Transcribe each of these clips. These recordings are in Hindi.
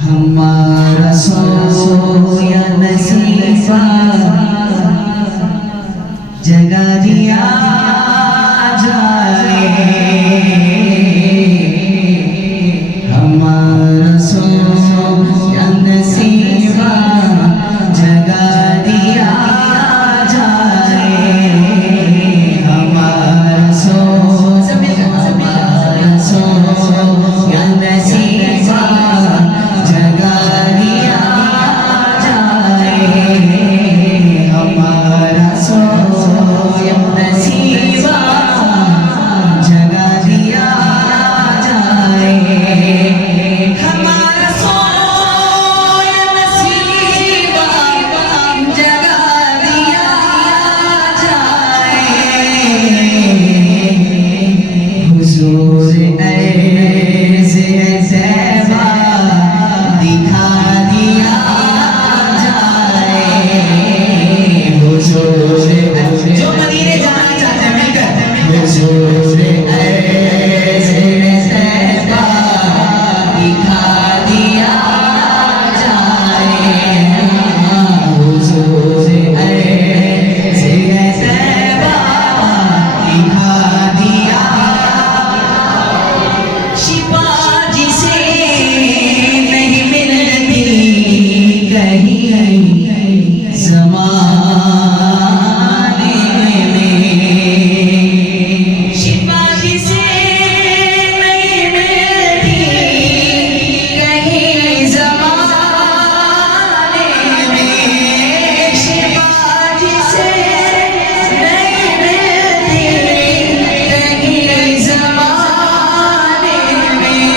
हमारा सोया नसीबा जगा दिया जाए, हमारा सोया नसीबा जगा दिया जाए, हमारा सोया नसीबा जगा दिया जाए, हमारा सोया नसीबा जगा दिया जाए, हमारा सोया नसीबा जगा दिया जाए, हुजूर ऐसे ज़ैबा दिखा दिया जाए, हुजूर जो मदीने जाना चाहते हैं मिलकर, हुजूर ऐसे ज़ैबा दिखा दिया जाए, हुजूर ऐसे ज़ैबा दिखा दिया, शिफा जिसे नहीं मिलती कहीं ज़माने में, शिफा जिसे नहीं मिलती कहीं ज़माने में, शिफा जिसे नहीं मिलती कहीं ज़माने में,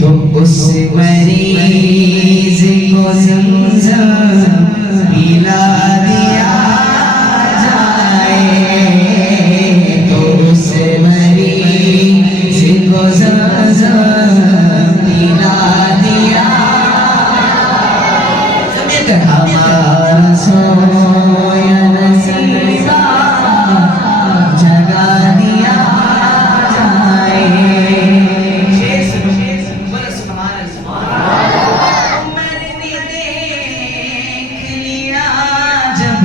तो उस मरीज़ को ज़मज़म पिला दिया जाए, तो उस मरीज़ को ज़मज़म पिला दिया, हमारा सोया नसीबा जगा दिया जाए, मैंने देख लिया जब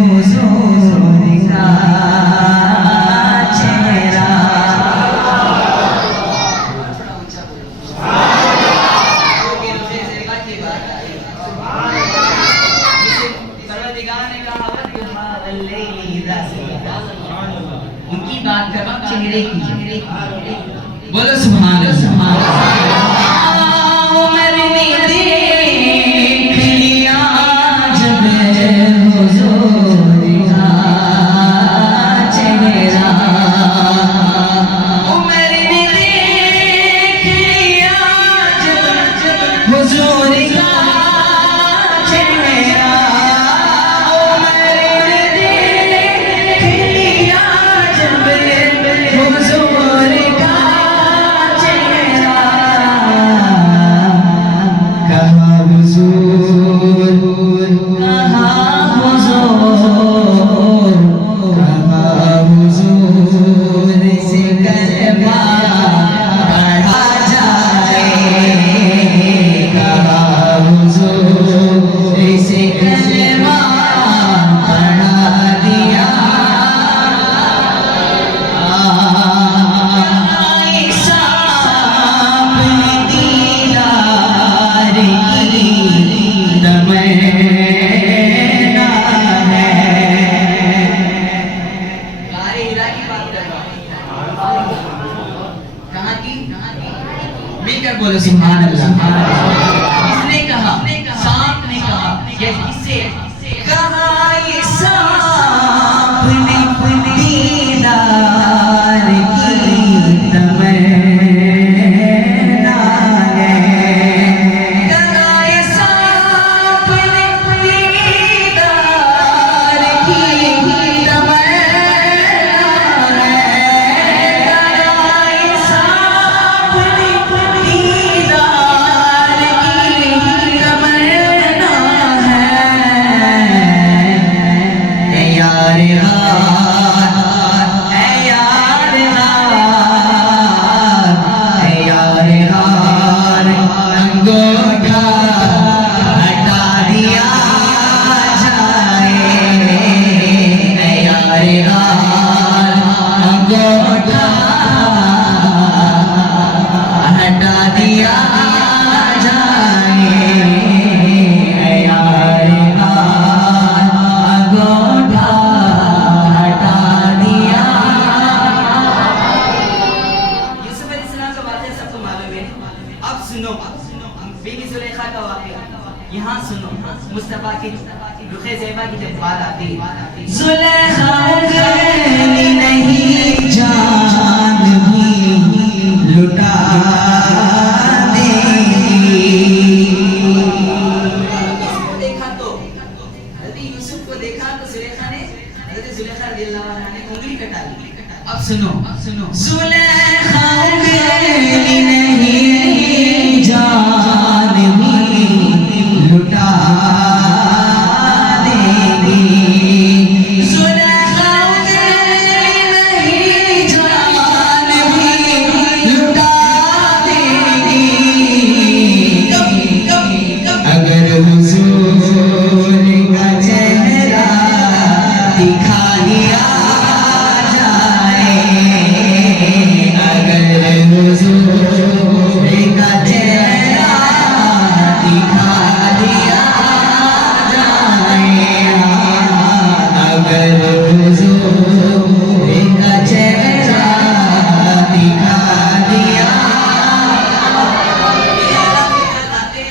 हुजूर का चेहरा, उनकी बात कर रहा हूं चेहरे की, बोलो सुभान अल्लाह। मैंने देख लिया जब हुजूर का चेहरा, मैंने देख लिया जब हुजूर का चेहरा, मैंने देख लिया जब हुजूर का चेहरा, कहाँ हुजूर, कहाँ हुजूर, कहाँ हुजूर से कलमा पढ़ा जाए, कहाँ हुजूर से कलमा पढ़ा दिया, अपने दीदार की तमन्ना है, गारे हिरा की बात कर रहा हूं, कहाँ की मिलकर बोलो सुभान अल्लाह। किसने कहा? सांप ने कहा, ये किससे कहा? ये सांप ने दीदार की तमन्ना है, कहा ये सांप ने दीदार की तमन्ना है, कहा ये सांप ने दीदार की तमन्ना है, अब सुनो बीबी जुलेखा का वाक़या, यहाँ सुनो मुस्तफा की रुखे ज़ैबा की जब बात आती, जुलेखा गली नहीं जान भी लुटा देगी। इसको देखा तो हज़रत यूसुफ को देखा तो जुलेखा ने हज़रत जुलेखा रज़ियल्लाहु अन्हा ने उंगली कटा ली। अब सुनो जुलेखा गली नहीं जान भी लुटा देगी। जुलेखा गली नहीं जान भी लुटा देगी। अगर हुजूर का चेहरा दिखा दिया जाए, अगर हुजूर का चेहरा दिखा दिया जाए, अगर हुजूर का चेहरा दिखा दिया।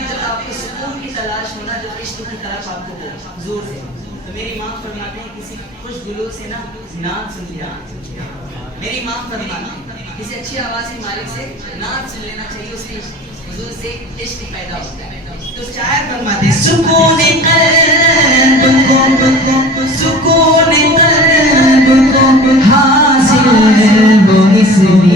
जब आपको सुकून की तलाश होना, जब इश्क की तरफ आपको हो जोर से, तो मेरी माँ फरमाते हैं किसी खुश दिलों से ना नात सुन लिया। मेरी माँ फरमाती है किसी अच्छी आवाज की मालिक से नात सुन लेना चाहिए, उससे हुजूर से इश्क पैदा होता है। तो शायर फरमाते हैं सुकून कल्ब को, सुकून कल्ब को हासिल वो इसलिए